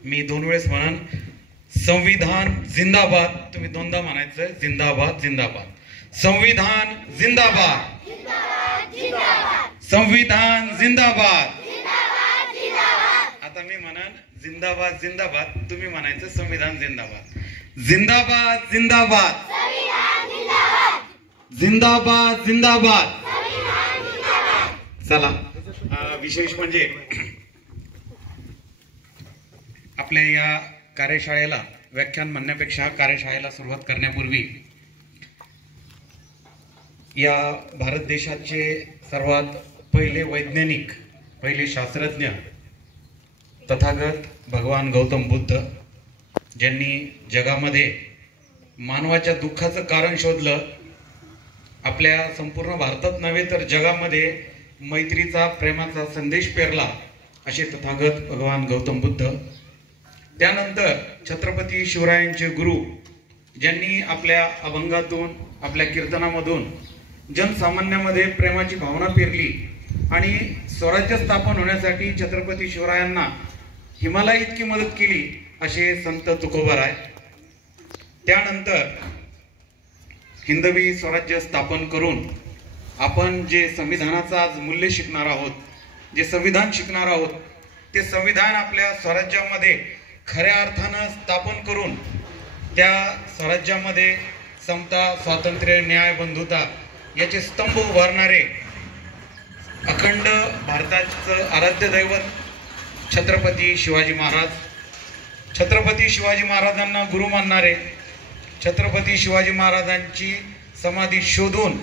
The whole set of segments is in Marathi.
मी 2 वेळेस म्हणन, संविधान जिंदाबाद. तुम्ही दोनदा म्हणायचं, जिंदाबाद जिंदाबाद. संविधान जिंदाबाद, संविधान जिंदाबाद. आता मी म्हणन जिंदाबाद जिंदाबाद, तुम्ही म्हणायचं संविधान जिंदाबाद. जिंदाबाद जिंदाबाद, जिंदाबाद जिंदाबाद. चला, विशेष म्हणजे आपल्या या कार्यशाळेला व्याख्यान म्हणण्यापेक्षा कार्यशाळेला सुरुवात करण्यापूर्वी या भारत देशाचे सर्वात पहिले वैज्ञानिक, पहिले शास्त्रज्ञ तथागत भगवान गौतम बुद्ध, ज्यांनी जगामध्ये मानवाच्या दुःखाचं कारण शोधलं, आपल्या संपूर्ण भारतात नव्हे तर जगामध्ये मैत्रीचा, प्रेमाचा संदेश पेरला, असे तथागत भगवान गौतम बुद्ध. त्यानंतर छत्रपती शिवरायांचे गुरु, ज्यांनी आपल्या अभंगातून, आपल्या कीर्तनामधून जनसामान्यामध्ये प्रेमाची भावना पेरली आणि स्वराज्य स्थापन होण्यासाठी छत्रपती शिवरायांना हिमालय इतकी मदत केली, असे संत तुकोबाराय. त्यानंतर हिंदवी स्वराज्य स्थापन करून आपण जे संविधानाचं आज मूल्य शिकणार आहोत, जे संविधान शिकणार आहोत, ते संविधान आपल्या स्वराज्यामध्ये खऱ्या अर्थानं स्थापन करून त्या स्वराज्यामध्ये समता, स्वातंत्र्य, न्याय, बंधुता याचे स्तंभ उभारणारे, अखंड भारताचं आराध्य दैवत छत्रपती शिवाजी महाराज, छत्रपती शिवाजी महाराजांना गुरु मानणारे, छत्रपती शिवाजी महाराजांची समाधी शोधून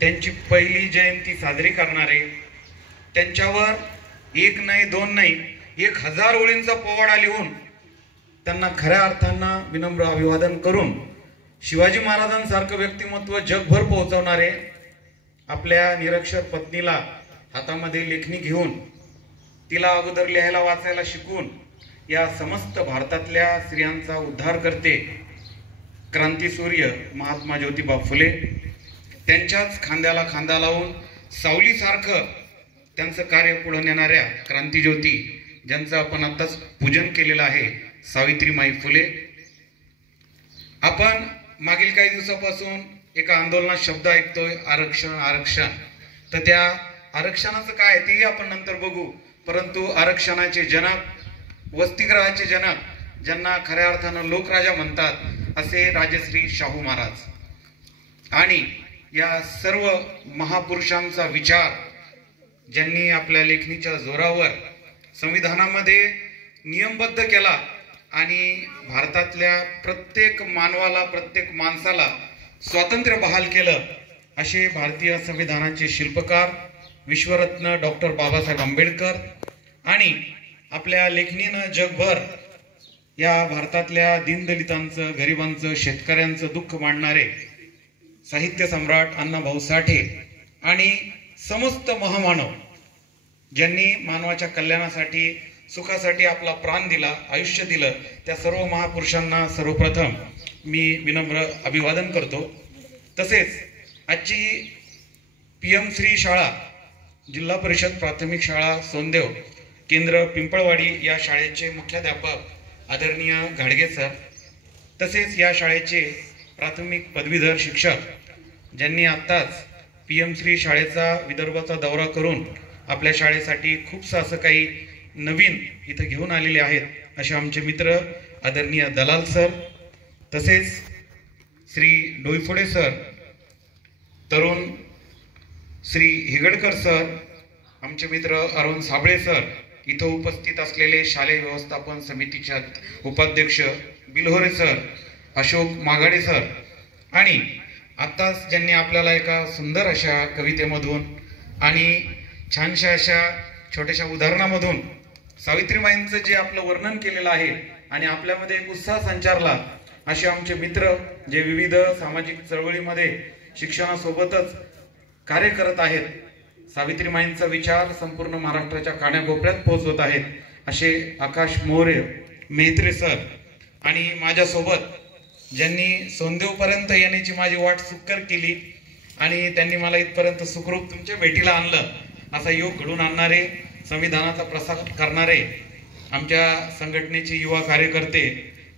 त्यांची पहिली जयंती साजरी करणारे, त्यांच्यावर 1 नाही 2 नाही 1000 ओळींचा पोवाडा लिहून त्यांना खऱ्या अर्थानं विनम्र अभिवादन करून शिवाजी महाराजांसारखं व्यक्तिमत्व जगभर पोहोचवणारे, आपल्या निरक्षर पत्नीला हातामध्ये लेखणी घेऊन तिला अगोदर लिहायला वाचायला शिकवून या समस्त भारतातल्या स्त्रियांचा उद्धार करते क्रांतीसूर्य महात्मा ज्योतिबा फुले, त्यांच्याच खांद्याला खांदा लावून सावलीसारखं त्यांचं कार्य पुढे नेणाऱ्या क्रांतीज्योती, ज्यांचं आपण आताच पूजन केलेलं आहे, सावित्रीमाई फुले. आपण मागील काही दिवसापासून एका आंदोलनात शब्द ऐकतोय, आरक्षण आरक्षण. तर त्या आरक्षणाचं काय तेही आपण नंतर बघू, परंतु आरक्षणाचे जनक, वसतिगृहाचे जनक, ज्यांना खऱ्या अर्थानं लोकराजा म्हणतात, असे राजश्री शाहू महाराज आणि या सर्व महापुरुषांचा विचार, ज्यांनी आपल्या लेखणीच्या जोरावर संविधानामध्ये नियमबद्ध केला आणि भारतातल्या प्रत्येक मानवाला, प्रत्येक माणसाला स्वातंत्र्य बहाल केलं, असे भारतीय संविधानाचे शिल्पकार विश्वरत्न डॉक्टर बाबासाहेब आंबेडकर आणि आपल्या लेखणीनं जगभर या भारतातल्या दीनदलितांचं, गरिबांचं, शेतकऱ्यांचं दुःख मांडणारे साहित्य सम्राट अण्णाभाऊ साठे आणि समस्त महामानव, ज्यांनी मानवाच्या कल्याणासाठी, सुखासाठी आपला प्राण दिला, आयुष्य दिलं, त्या सर्व महापुरुषांना सर्वप्रथम मी विनम्र अभिवादन करतो. तसेच आजची PM श्री शाळा, जिल्हा परिषद प्राथमिक शाळा सोनदेव, केंद्र पिंपळवाडी या शाळेचे मुख्याध्यापक आदरणीय घाडगे सर, तसेच या शाळेचे प्राथमिक पदवीधर शिक्षक, ज्यांनी आत्ताच PM श्री शाळेचा विदर्भाचा दौरा करून आपल्या शाळेसाठी खूपसं असं काही नवीन इथं घेऊन आलेले आहेत, असे आमचे मित्र आदरणीय दलाल सर, तसेच श्री डोईफोडे सर, तरुण श्री हिगडकर सर, आमचे मित्र अरुण साबळे सर, इथं उपस्थित असलेले शालेय व्यवस्थापन समितीचे उपाध्यक्ष बिलहोरे सर, अशोक मागाडे सर आणि आत्ताच ज्यांनी आपल्याला एका सुंदर अशा कवितेमधून आणि छानशा अशा छोट्याशा उदाहरणामधून सावित्रीमाईंचं जे आपलं वर्णन केलेलं आहे आणि आपल्यामध्ये एक उत्साह संचारला, असे आमचे मित्र जे विविध सामाजिक चळवळीमध्ये शिक्षणासोबतच कार्य करत आहेत, सावित्रीमाईंचा विचार संपूर्ण महाराष्ट्राच्या कानाकोपऱ्यात पोहोचवत आहेत, असे आकाश मोरे मेहत्रे सर आणि माझ्यासोबत ज्यांनी सोनदेवपर्यंत येण्याची माझी वाट सुकर केली आणि त्यांनी मला इथपर्यंत सुखरूप तुमच्या भेटीला आणलं, असा योग घडून आणणारे, संविधानाचा प्रसार करणारे आमच्या संघटनेचे युवा कार्यकर्ते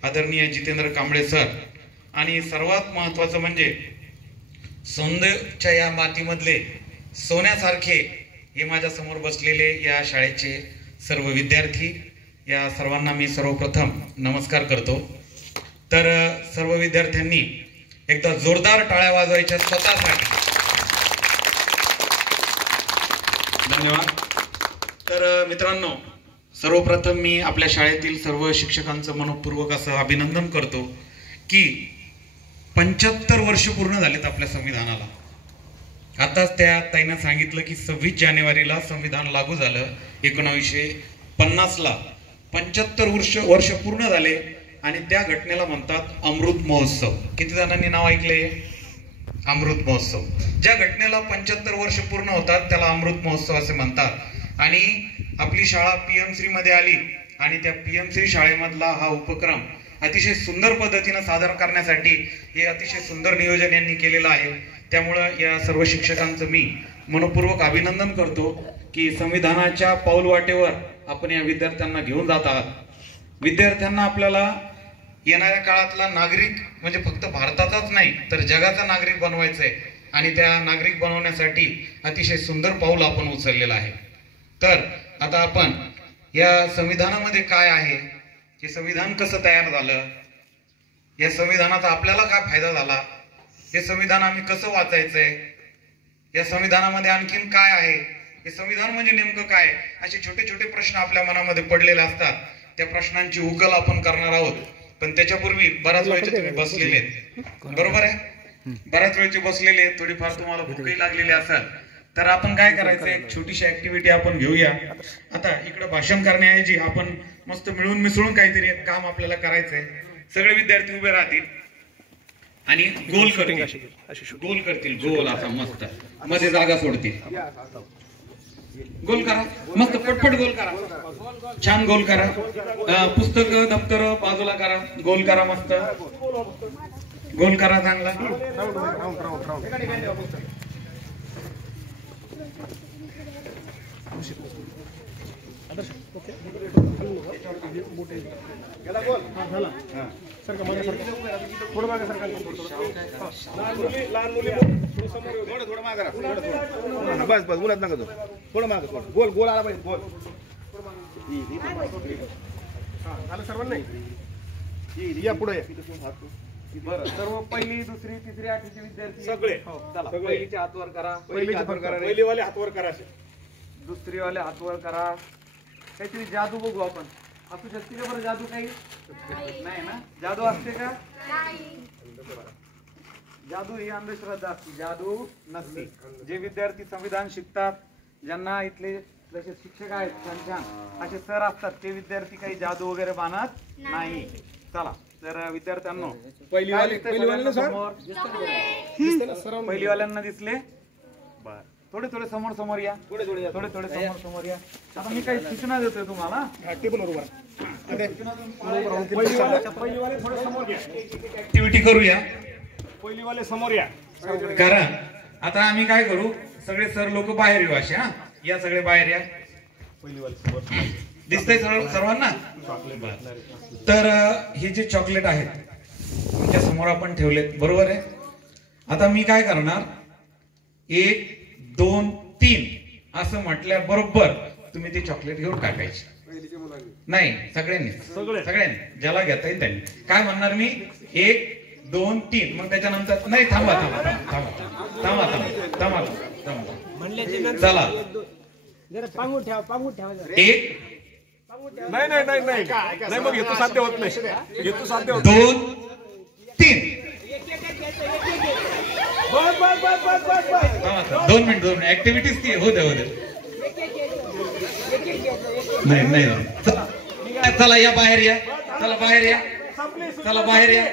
आदरणीय जितेंद्र कांबळे सर, आणि सर्वात महत्त्वाचं म्हणजे सौंदर्याच्या या मातीमधले सोन्यासारखे हे माझ्या समोर बसलेले या शाळेचे सर्व विद्यार्थी, या सर्वांना मी सर्वप्रथम नमस्कार करतो. तर सर्व विद्यार्थ्यांनी एकदा जोरदार टाळ्या वाजवायच्या स्वतःसाठी. धन्यवाद. तर मित्रांनो, सर्वप्रथम मी आपल्या शाळेतील सर्व शिक्षकांचं मनपूर्वक असं अभिनंदन करतो की 75 वर्ष पूर्ण झालेत आपल्या संविधानाला. आताच त्या ताईनं सांगितलं की 26 जानेवारीला संविधान लागू झालं 1950ला. 75 वर्ष पूर्ण झाले आणि त्या घटनेला म्हणतात अमृत महोत्सव. किती जणांनी नाव ऐकले अमृत महोत्सव? ज्या घटनेला 75 वर्ष पूर्ण होतात त्याला अमृत महोत्सव असे म्हणतात. आणि आपली शाळा पीएमश्री मध्ये आली आणि त्या पीएमश्री शाळेमधला हा उपक्रम अतिशय सुंदर पद्धतीने सादर करण्यासाठी हे अतिशय सुंदर नियोजन यांनी केलेलं आहे. त्यामुळं या सर्व शिक्षकांचं मी मनपूर्वक अभिनंदन करतो की संविधानाच्या पाऊलवाटेवर आपण या विद्यार्थ्यांना घेऊन जात आहात. विद्यार्थ्यांना आपल्याला येणाऱ्या काळातला नागरिक म्हणजे फक्त भारताचाच नाही तर जगाचा नागरिक बनवायचं आहे आणि त्या नागरिक बनवण्यासाठी अतिशय सुंदर पाऊल आपण उचललेलं आहे. तर आता आपण या संविधानामध्ये काय आहे, हे संविधान कसं तयार झालं, या संविधानाचा आपल्याला काय फायदा झाला, हे संविधान आम्ही कसं वाचायचंय, या संविधानामध्ये आणखीन काय आहे, हे संविधान म्हणजे नेमकं काय, असे छोटे छोटे प्रश्न आपल्या मनामध्ये पडलेले असतात. त्या प्रश्नांची उकल आपण करणार आहोत. पण त्याच्यापूर्वी बराच वेळचे तुम्ही बसलेले आहेत, बरोबर आहे? बराच वेळचे बसलेले आहेत, थोडीफार तुम्हाला भूकही लागलेली असेल. तर आपण काय करायचं, एक छोटीशी ऍक्टिव्हिटी आपण घेऊया. आता इकडे भाषण करण्याऐवजी आपण मस्त मिळून मिसळून काहीतरी एक काम आपल्याला करायचंय. सगळे विद्यार्थी उभे राहतील आणि गोल करतील गोल असा मस्त, मध्ये जागा सोडतील. गोल करा, मस्त पटपट गोल करा, छान गोल करा. पुस्तक दप्तर बाजूला करा, गोल करा, मस्त गोल करा, चांगला. बस बस बोलत नका, थोडं माग गोल गोल आला पाहिजे, गोल झालं सर्वांना. या पुढे बरं, सर्व पहिली दुसरी तिसरी आठवीचे विद्यार्थी सगळे चला, पहिलीचे हात वर करा, पहिलीवाले हात वर करा, दुसरीवाले हात वर करा. काहीतरी जादू बघू आपण. असू शकते का बरं जादू? काही नाही ना, जादू असते का? जादू ही अंधश्रद्धा असते, जादू नसते. जे विद्यार्थी संविधान शिकतात, ज्यांना इथले जसे शिक्षक आहेत छान छान असे सर असतात, ते विद्यार्थी काही जादू वगैरे मानत नाही. चला, तर विद्यार्थ्यांनो पहिलीवाल्यांना दिसले? बर, थोडे थोडे समोर समोर या, थोडे थोडे समोर समोर या. आता मी काही सूचना देतोय तुम्हाला. ऍक्टिव्हिटी करूया. पहिलीवाले समोर या. कारण आता आम्ही काय करू, सगळे सर लोक बाहेर येऊ असे. हा, या सगळे बाहेर या. दिसतंय सर्वांना? तर हे जे चॉकलेट आहेत तुमच्या समोर आपण ठेवलेत, बरोबर आहे? आता मी काय करणार, 1 2 3 असं म्हटल्याबरोबर तुम्ही ते चॉकलेट घेऊन टाकायचे. नाही, सगळ्यांनी ज्याला घेता येईल त्यांनी. काय म्हणणार मी, 1 2 3, मग त्याच्यानंतर नाही, थांबा थांबा थांबा थांबा थांबा थांबा थांबा, चला. 1 नाही नाही नाही नाही, मग हेतू साध्य होत नाही, हेतू साध्य होत. 2 3. 2 मिनिट ऍक्टिव्हिटीज ती हो दे. नाही, चला या बाहेर या, चला बाहेर या, चला बाहेर या.